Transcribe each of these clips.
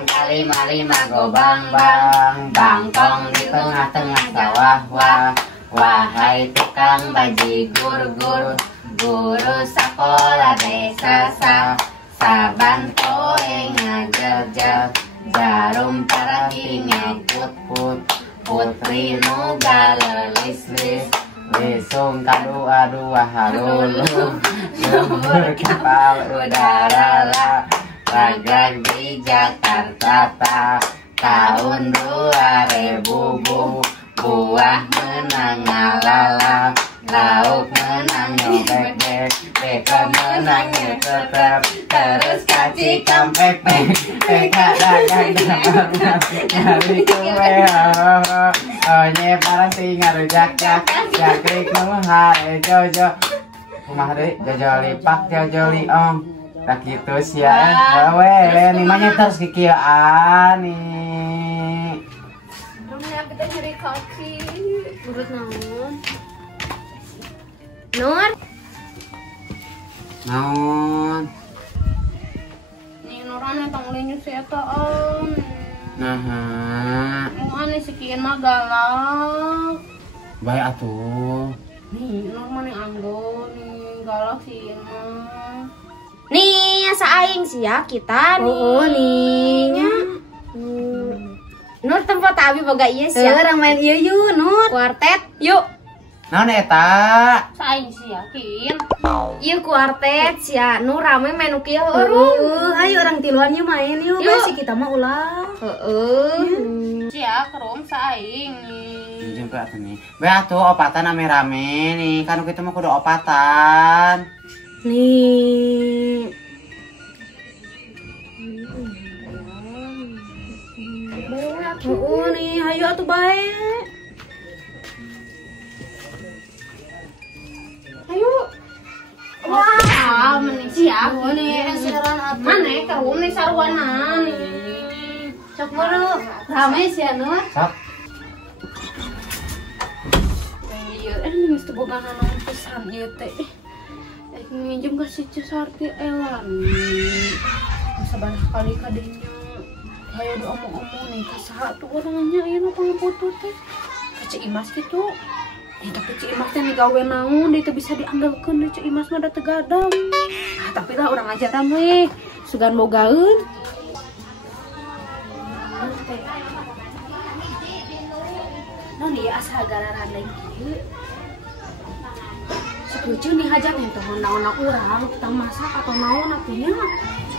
Bang kalima lima go bang bang, bangkong di tengah-tengah sawah wah. Wahai tukang bajigur gur, guru sekolah desa saban koe ngajar jarum pergi ngeput putri nu galelis lisung kadua halulu luhur kapal udara ragang di Jakarta tahun 2000 buah menang ngalala lauk menang nyobek beka menang nyetep terus kaci kampek dagang nyari kue nye parang singa rujak jakrik nuhare jojo kumahri jojo lipak jojo liong tak gitu sih ya nih namanya terus kikiaan nih kita nyari kaki urut naon nih nurane tong linyus ya taon mau aneh sekian mah galak baik atuh nih nur mana anggo nih galak sih mah nih asa aing sih ya kita nih nih Nur tempat abi boga ieu sih. Orang main ieu yuk, Nur. Kuartet, yuk. Naon eta? Saing sih yakin. Ieu kuartet sia, Nur rame main nu kieu heureum. Ayo orang tiluan yuk main yuk. Besi kita mah ulah. Heeh. Sia kerom saing nih. Juga atuh nih. Bae atuh opatan rame-rame nih. Kan kita mah kudu opatan. Nih. Nih, ayo atuh baik. Ayo. Wah, meni siap nih. Mana kerum nih sarwana nih. Cok baru rame sih Nur. Sok. Iya, geus teu boga naon pisan ieu teh. Nginjem ka si Cesarti Elan. Sabar kali ka dinya. Hayo diomong-omong nih ke saha tuh orangnya ieu nu pangaputu teh. Ka Cik Imas kitu. Tapi Cik Imas teh gawe naon dia teh bisa diandalkeun deui Cik Imas mah da teu gadam. Tapi lah urang ajaran we, sugan bogaeun. Naon ieu asa gararan deui kieu. Setuju nih hajat nih tuh naon urang kita masak atau naon atunya.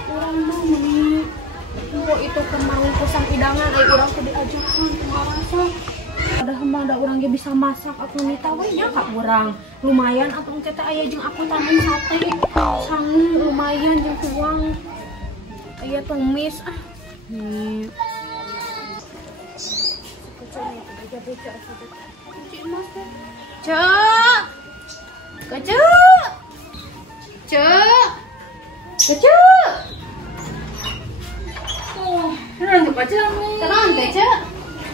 Urang mah meuni kok itu kemau kusang hidangan urang teh diajakan ngarasa. Padahal mah ada urang ge bisa masak atuh nita we nya ka urang. Lumayan atuh teh aya jeung aku tambahin sate. Sangu lumayan jeung uang. Aya tumis Nih. Cek. Kecuk. Cek. Kecuk. Oh, naon teh pacang? Naon teh, Cek?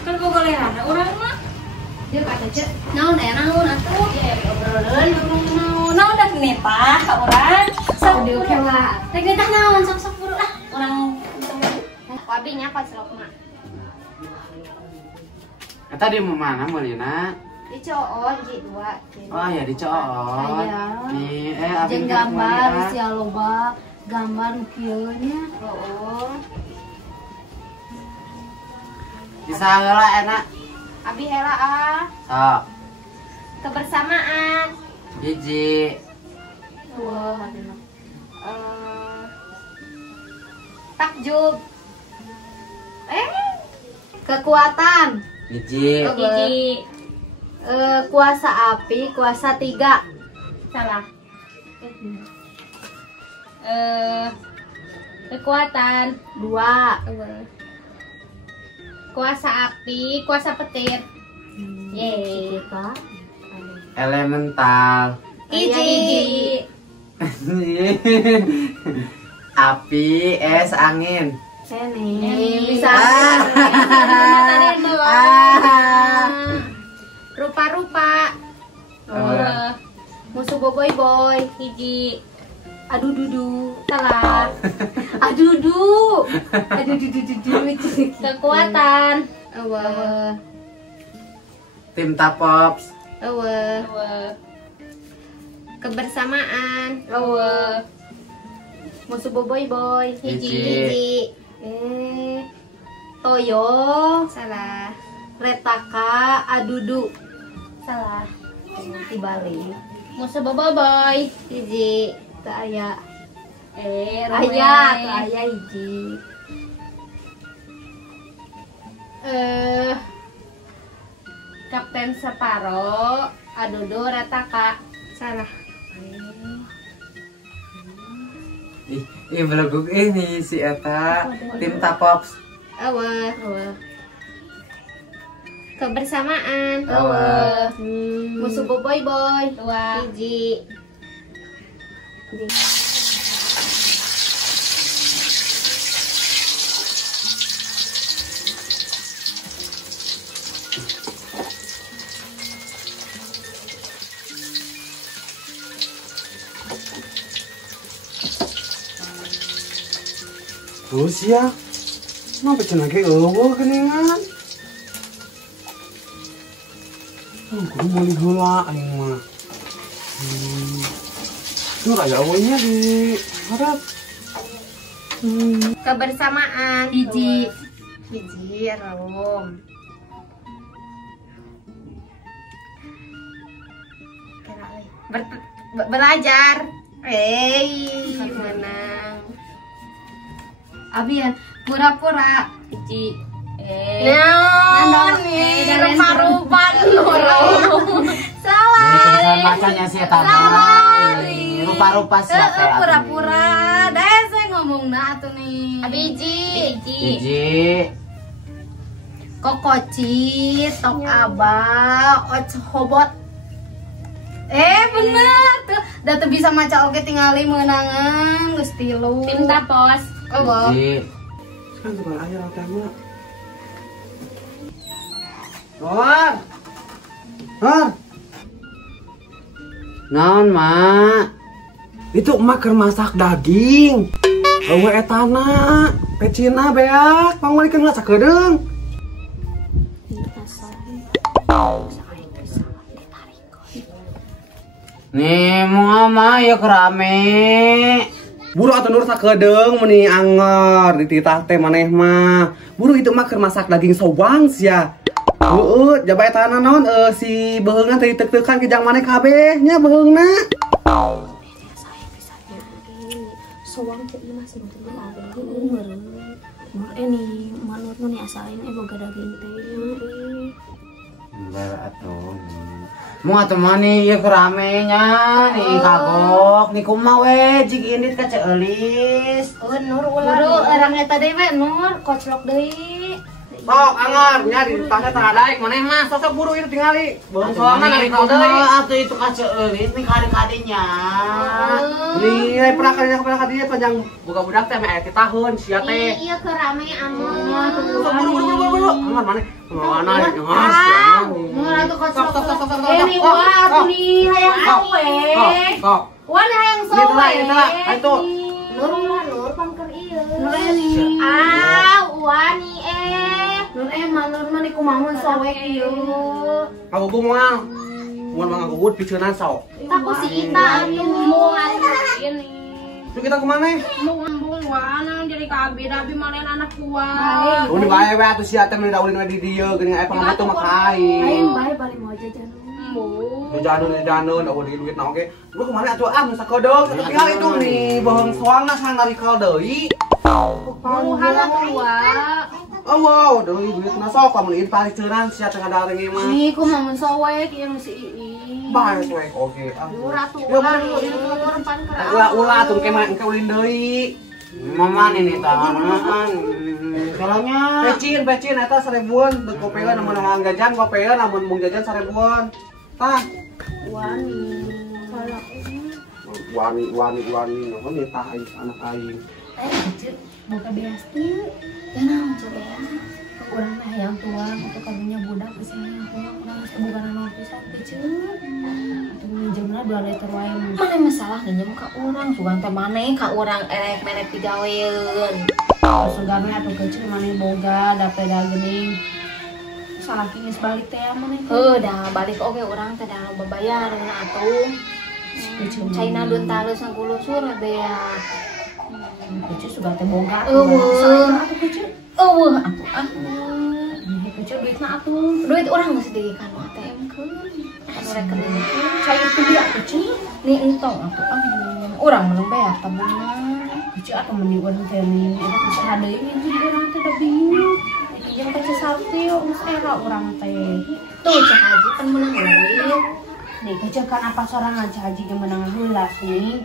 Kan boga lehana urang mah. Dia kata Cek, naon naon atuh? Ya obrolan naon dah neta ka urang. Sok dieu lah. Teh neta naon sok buru lah. Urang Abi nyapa celok mah. Eta di mana Melina? Di Coon, G2. Oh ya di Coon. Nih, abi Jeung gambar sia loba gambar nu kieu nya. Oh. Bisa heula enak. Abi hela ah. Sok. Kebersamaan. Hiji. Dua. Takjub. Kekuatan. Hiji. Gigi. Kuasa api, kuasa 3. Salah. Kekuatan 2. kuasa api, kuasa petir. Yeay. Elemental. Iji. Api, es, angin. Bisa. Rupa-rupa. Musuh boboiboy. Hiji. Aduh dudu. Salah. Aduh. Kekuatan. Tim Tapops. Kebersamaan. Musuh boboy. Hiji. Toyo. Salah. Retaka. Adudu. Salah. Dibalik. Musuh boboiboy. Hiji. Teu aya. Aya. Teu aya hiji. Kapten Separo. Adudu Retaka. Salah. Ih beleguk ini si Eta. Tim Tapops. Kebersamaan. Musuh boboiboy. Hiji. Terus ya. Kenapa cenah ge eueuh geuningan? Kudu meuli heula aing mah. Tur aya eueuhnya di harap. Kebersamaan. Hiji. Rom. Belajar. Menang. Abian pura-pura. Hiji. Nandor. Rupa-rupa Salah. Ini tulisan bacanya si Eta. Rupa-rupa si Eta. Pura-pura. Dah saya ngomongna atuh nih. Hiji. Kokoci, tok abah, hobot. Bener tuh. Da teu bisa maca oge tingali meunangan geus 3. Tim Tapos. Hiji. Kan tukang aya rotana. Nor. Naon, Mak? Itu emak keur masak daging. Eueuh etana, pecina beak, pangulikeun lah sakedeung. Nih, mama ya kerame. Buru atuh nur sakedeung meuni anger dititah teh maneh mah. Buru itu mah keur masak daging sowang sia. Heueuh, jaba etana naon si beheungna teh diteuk-teukan ke jang maneh kabeh nya beheungna. Sowang teh ieu mah sebetulnya ada meureun. Mur ini manurna nih asalna boga daging teh. Bener atuh. Mau atuh mah nih ieu keramenya nih kagok nih kumaha we jig indit ka ceulis. Nur ulah urang eta deui we Nur koclok deui. Sok anger nya di tasnya tah daek maneh mah sosok buru itu tingali. Soalna nari kau deui atuh itu ka ceulis nih kade-kadenya. Nih pernah kadinya panjang boga budak teh aya ti tahun sia teh. Iya kerame aman. Sok buru. Anger maneh. Mana ya? Nur atuh koclok. Ini wah atuh nih hayang sowe. Wan hayang sowe. Ini tuh. Nur pangker ieu. Nur ini. Wani Nur Nur mah kumaha sowe ieu. Kagugu moal. Mun mangagugud piceunana sok. Taku si Ita atuh ini. Terus kita kemana? Mumbung wana jadi kabi malen anak kuat. Udah bae we atuh sia teh mendaulin we di dieu geuning aya pangamoto mah kain. Aing bae balik mau jajan. Jajan eueuh di duit na oge. Lu kemana atuh ah masa kodok tinggal itu nih bohong soalna sang ngarikal deui. Muhala tua. Oh wow, deui duitna sok lamun ieu pariceuran sia teh ngadareng mah. Nih kumaha sowe ieu si Ii. Bae soek oge. Nur atuh Nur pangker. Ulah tuh kemana engke ulin deui. Maman ini tahan. Salahnya pecin eta 1000-an teu kopeun namun nang jajan kopeun namun mung jajan 1000-an. Tah. Wani naon nih tah anak aing. Buka beas ieu. Ya naon coba ya. Urang mah hayang tua atuh kamunya budak geus hayang tua urang teh boga naon pisan teh ceun. Atuh minjemna mana 2 liter wae. Mana masalah nginjem ka urang, sugan teh maneh ka urang erek merek digaweun. Sugame atuh kecil maneh boga dapeda geuning. Salah geus balik teh maneh. Dah balik oge urang teh dah loba bayar atuh. Caina dun talus sang kulusur teh ya. Kecil suga teh boga. Atuh kecil. atuh Kecil duitna atuh. duit urang geus digiekan ATM keun. Anu rekening Cair teh dia kecil. ni entong atuh urang menung beak tabungan. Kecil atau mending urang teh nih. Eta kecil hadeui ini urang teh da bingung. Yang kecil sarti geus era urang teh. Tuh cah haji kan menang duit. Nih kecil kan apa sorangan Cah Haji jeung menang heulas nih.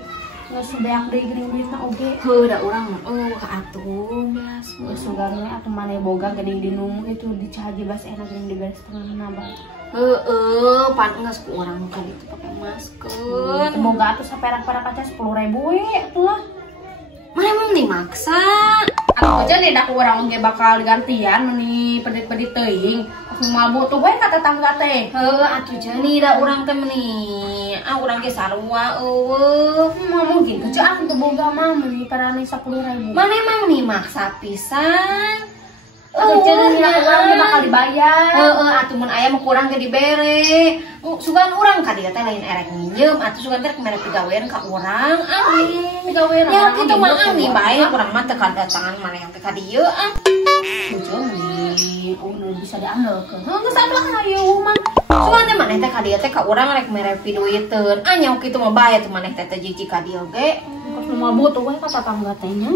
Geus beak deui geuning duitna oge. Da urang mah atuh beas. Geus sugarna atuh maneh boga geuning di numuk itu di Cah Haji bas enak geuning diberes tengahna ba. Pan geus ku urang ka ditu pake masker. Semoga atuh saperak-perak aja 10.000 we atuh lah. Mana emang nih maksa? Atuh aja nih dak urang oge bakal digantian nih pedit-pedit teuing. Semua butuh we ka tetangga teh. Atuh jani da urang teh meni. Urang ge sarua Mau mungkin kecil atuh boga mah meuni parane 10.000. Mana emang nih maksa pisan? Kecil nih urang bakal dibayar. Atuh mun aya mah kurang ge dibere. Sugan urang ka dieu teh lain erek minjem, atuh sugan teh mere pigawean ka urang. Pigawean. Ya kitu mah ami bae urang mah teu kadatangan maneh teh ka dieu Kecil nih bisa diandalkeun. Geus andalkeun hayu mah. Sugan teh maneh teh ka dieu teh ka urang rek mere piduiteun. Nya kitu mah bae teh maneh teh jiji ka dieu ge. Kos semua butuh we ka tetangga teh nya.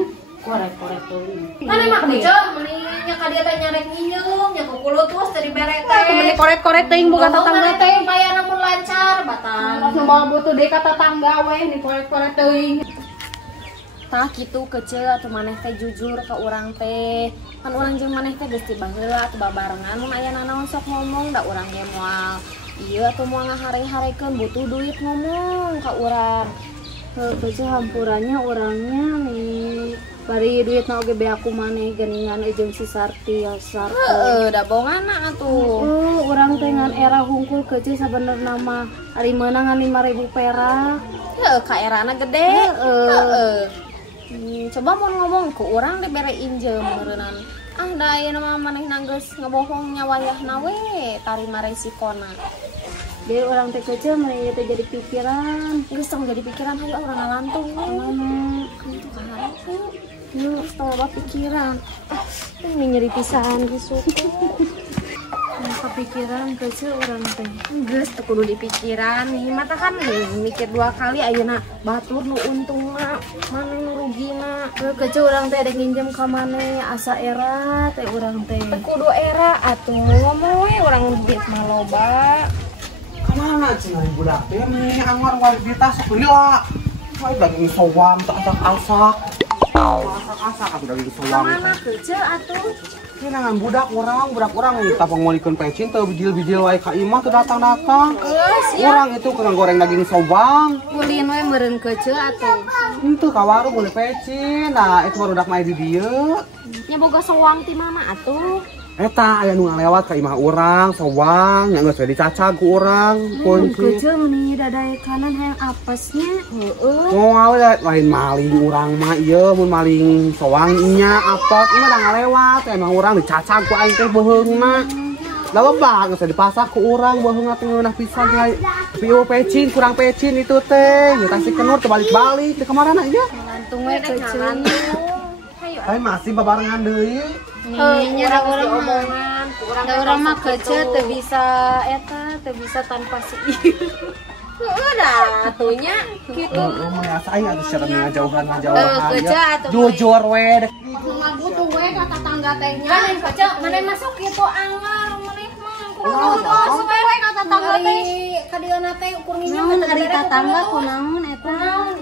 Korek-korek teuing. Mana mah kecil meni nya ka dieu teh nyarek minjem, nya kukulo tuas teh dibere teh. Meni korek-korek teuing boga tetangga teh. Bayar namun lancar batang. Kos mau butuh deui ka tetangga we nih korek-korek teuing. Tah kitu kecil atuh maneh teh jujur ka urang teh. Kan urang jeung maneh teh geus ti baheula atuh babarengan mun aya nanaon sok ngomong da urang ge moal. Ieu atuh moal ngahare-harekeun butuh duit ngomong ka urang. Kecil hampurannya orangnya nih. Bari duitna oge be aku maneh geuningan jeung si Sarti ya Sarti. Da bonganna atuh. Urang teh ngan era hungkul kecil sabenerna mah ari meunang 5.000 perak. Heuh ka erana gede. Coba mau ngomong ke orang dibere injem meureunnan. Da ieu mah manehna geus ngabohong nya wayahna we tarima resikona. Biar orang teh kecil mah teh jadi pikiran. Geus tong jadi pikiran hayu urang ngalantung we. Kitu kahara tuh. Geus tong loba pikiran. Ini nyeri pisan geus kepikiran kecil orang teh geus teu kudu dipikiran nih mata kan mikir 2 kali ayeuna batur nu untungna maneh nu rugina kecil orang teh ada nginjem ka maneh asa era teh urang teh kudu era atuh ngomong we urang duit mah loba Kamana cenah budak teh nih angor war kita sok heula. Wah daging sowam tak asak-asak. Asak-asak atuh daging sowam. mana kecil atuh Ini nangan budak orang kita pengolikeun pecin teu bidil-bidil wae ka imah teu datang-datang. Urang itu kena goreng daging sobang. ulin we meureun kecil atuh Henteu ka warung boleh pecin. Nah, itu barudak mah di dieu. nya boga sowang ti mana atuh Eta aya nu ngalewat ka imah urang, sowang, nya geus we dicacag ku urang, kunci. kecil meni dadae kanan hayang apesnya heueuh Moal lain maling urang mah ieu mun maling sowang nya apot ieu mah da ngalewat emang urang dicacag ku aing teh beheungna. Da lebah geus dipasak ku urang beheungna teh ngeunah pisan ngai. Pieu pecin kurang pecin itu teh, nya tasih kenur teu balik-balik teh kamarana ieu. lantung we kecil Lain masih babarengan deui. nih urang omongan da urang mah kecil teu bisa eta teu bisa tanpa si Udah atunya gitu. Mah asa aing atuh secara ngajauhan Kecil atuh. Jujur we deh. Nggak butuh we ka tetangga teh nya. Kan kecil mana masuk gitu anggar maneh mah. Kudu we ka tetangga teh. Ka dieu teh ukur nginya naon ari tatangga kunaon eta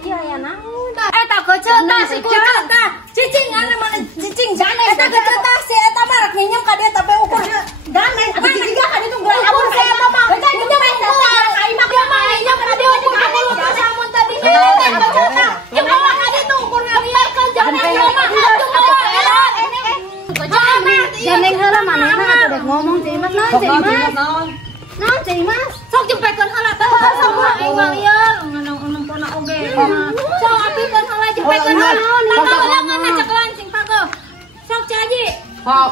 Iya aya naon. Eta kecil tah si kecil tah. Cicing ane mana cicing janeh. Eta kecil tah si eta mah rek nginjem ka dieu tapi ukur ganeh. Atuh cicing ka dieu geus abur saya mah. Kecil nginjem eta ai mah dia mah nginjem ka dieu ukur ka dieu samun tadi. Kecil tah. Ya Allah ka dieu tuh ukur ngabiarkeun janeh mah. Janeng heula manehna atuh dek ngomong Cai Mas naon Cai Mas naon Cai Mas Sok jempetkeun heula teh sama aing mah lieur nempona oge. Sok apikeun heula jempetkeun heula. Mana cekelan sing pageuh. Sok Caji.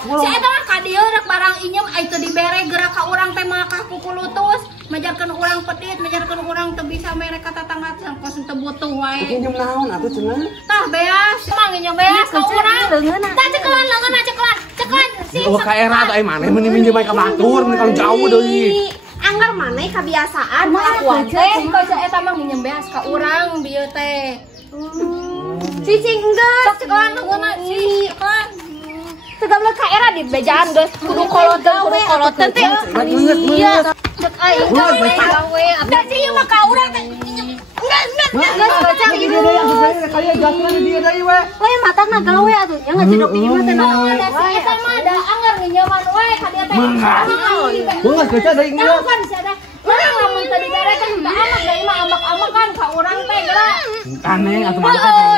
Si eta mah ka dieu rek barang inyem ai teu dibere gerak ka urang teh mah ka kukulutus. Majarkeun urang pedit, majarkeun urang teu bisa mere ka tetangga sangkos teu butuh wae. Nginjem naon atuh cenah? Tah beas, emang nginjem beas ka urang. Tah cekelan leungeunna cekelan. Oh ka era atuh ai maneh meni minjem ka batur, meni kalau jauh deui. Anggar maneh kebiasaan kelakuan teh. Baca eta mah nginjem beas ka urang dieu teh. Cicing geus. Sok cekelan leungeunna cekelan. Tegamle ka era di bejaan geus kudu koloten teh. Iya. Cek aing gawe. Da sih mah ka urang teh. Geus baca ieu deui kaya gasna di dieu deui we. we matangna gawe atuh nya ngajedok ieu mah teh naon da si eta mah da anggar nginjaman we ka dieu teh. Beungas baca deui Tahu kan si ada. Urang lamun teu diberekeun da amak da imah amak-amakan ka urang teh geura. Aneh atuh mah.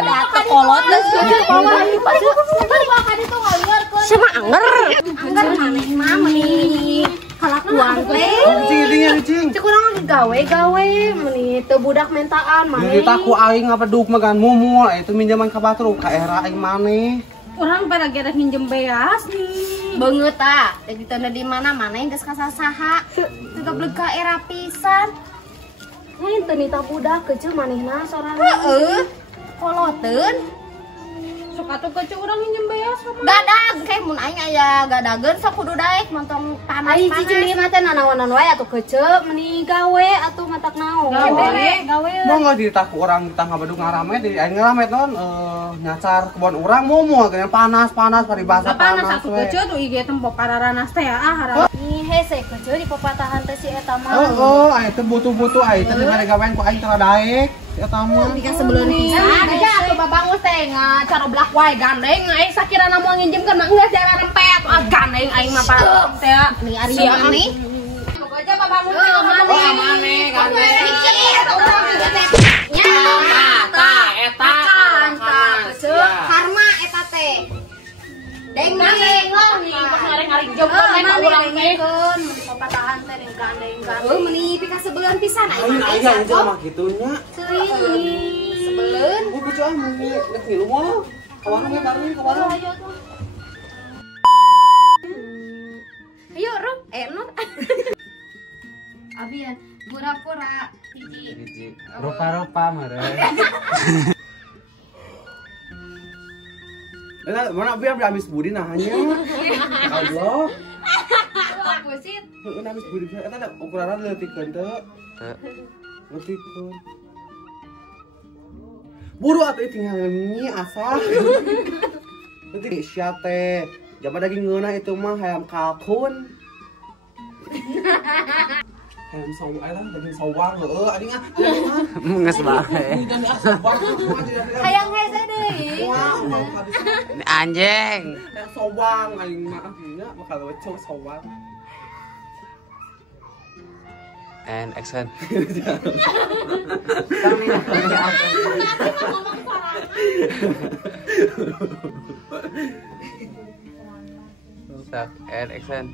Da teh kolot geus jujur bawa ieu pas. Bawa ka ditu ngalieureun. Sama anggar. Anggar maneh mah meuni kalakuan teh. Cing. Cek urang lagi gawe meuni teu budak mentaan maneh. Jadi taku aing ngapeduk magan mumul itu minjaman ka batur ka era aing maneh. Urang pada gerek minjem beas nih. Beungeut tah, da ditanda di mana maneh geus kasasaha. Teu gableg ka era pisan. Lain teu nita budak kecil manehna sorangan. Heeh. Koloteun. Sok atuh kecil urang minjem beas sama. Gadag kayak mun aing aya gadageun sok kudu daek montong panas. Ai cicing ieu mah teh nanaonan wae atuh kecil meuni gawe atuh matak naon. Gawe. Monggo ditaku urang kita ngabeduk ngarame di aing ngarame non nyacar kebon urang mumul geuning panas paribasa panas atuh kecil tuh ieu tempo pararanas teh harap. Ih hese kecil di pepatahan teh si eta mah. Oh, aya teh butuh aya teh ningali gawean ku aing tara daek eta mah. Jika sebelum pisan aja atuh babangus teh ngacar oblak wae gandeng aing sakirana moal nginjemkeun mah geus jara rempet gandeng aing mah para teh ni ari maneh. Pokoknya babangus teh maneh gandeng. Nya eta karma eta teh. Deng nih pas ngareng-ngareng jemput lain urang teh. Pepatahan teh deng gandeng. Meuni pika sebeuleun pisan aing. Aya jelema kitu nya. Sebelum Bu kucu ah mun nek ngilu mah. Ka warung we bareng ka warung. Ayo Rom, Nur. Abi ya, pura-pura hiji. Rupa-rupa meureun. Mana biar habis budi nahanya. Allah. Busit. Heeh habis budi eta da ukuran leutikeun teu. Leutikeun. Buru atuh tinggal nyi asal. Nanti sia teh. Jama daging ngeunah itu mah hayam kalkun. Hayam sawang daging sawang heueuh ading ah. Nges bae. Hayang hese deui. Anjing. Sawang aing mah nya bakal weco sawang. And action. Stop and action.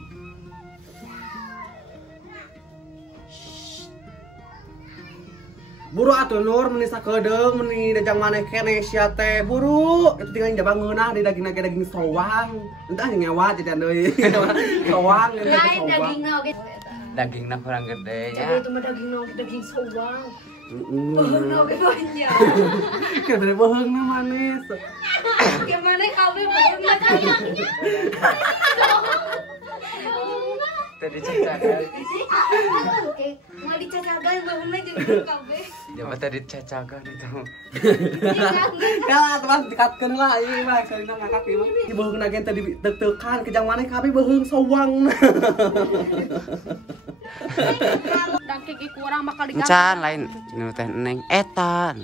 Buru atuh Nur meuni sakedeung meuni dajang maneh keneh sia teh buru itu tinggal jabang ngeunah di daging daging sawang entah ngewat jadi deui sawang Lain dagingna oge. Dagingna kurang gede Jadi ya. itu mah daging sawang. Heeh. Oge banyak. Kada beheungna manis. Gimana kabeh beungeut aya. Tadi cacakan. Oke, mau dicacagan beungeutna jeung kabeh. Coba tadi cacakan itu. Kalah teman dikatkeun lah ieu mah salina ngakak ieu. Di beheungna gen tadi teuk-teukan kejang maneh kabeh beheung sawang. Dangkik iku urang bakal diganti. Encan lain nu teh neng eta.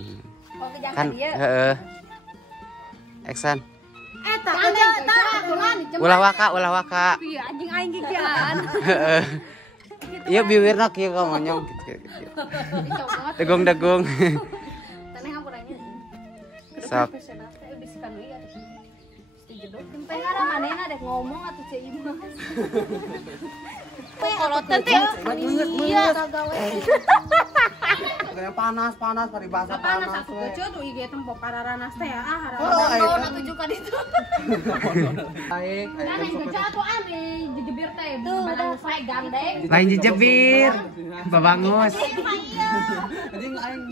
Oke, jangan Kan dia. heeh. Action. Eta keceta tulan. Ulah waka. Iya, anjing aing gigian. Heeh. Ieu bibirna kieu ka monyong gitu. Degung. Taneh hampuranya. Sok. Bisikan deui atuh. Teh ngara manehna dek ngomong atuh ceu Imas. Kalau teh Iya kagawe. Kayak panas paribasa panas. aku kecil tuh IG tempo pararanas teh ya Oh, Download atuh juga itu. baik. Kan yang gejala tuh aneh jejebir teh badan saya gandeng. Lain jejebir. Babangus. Jadi aing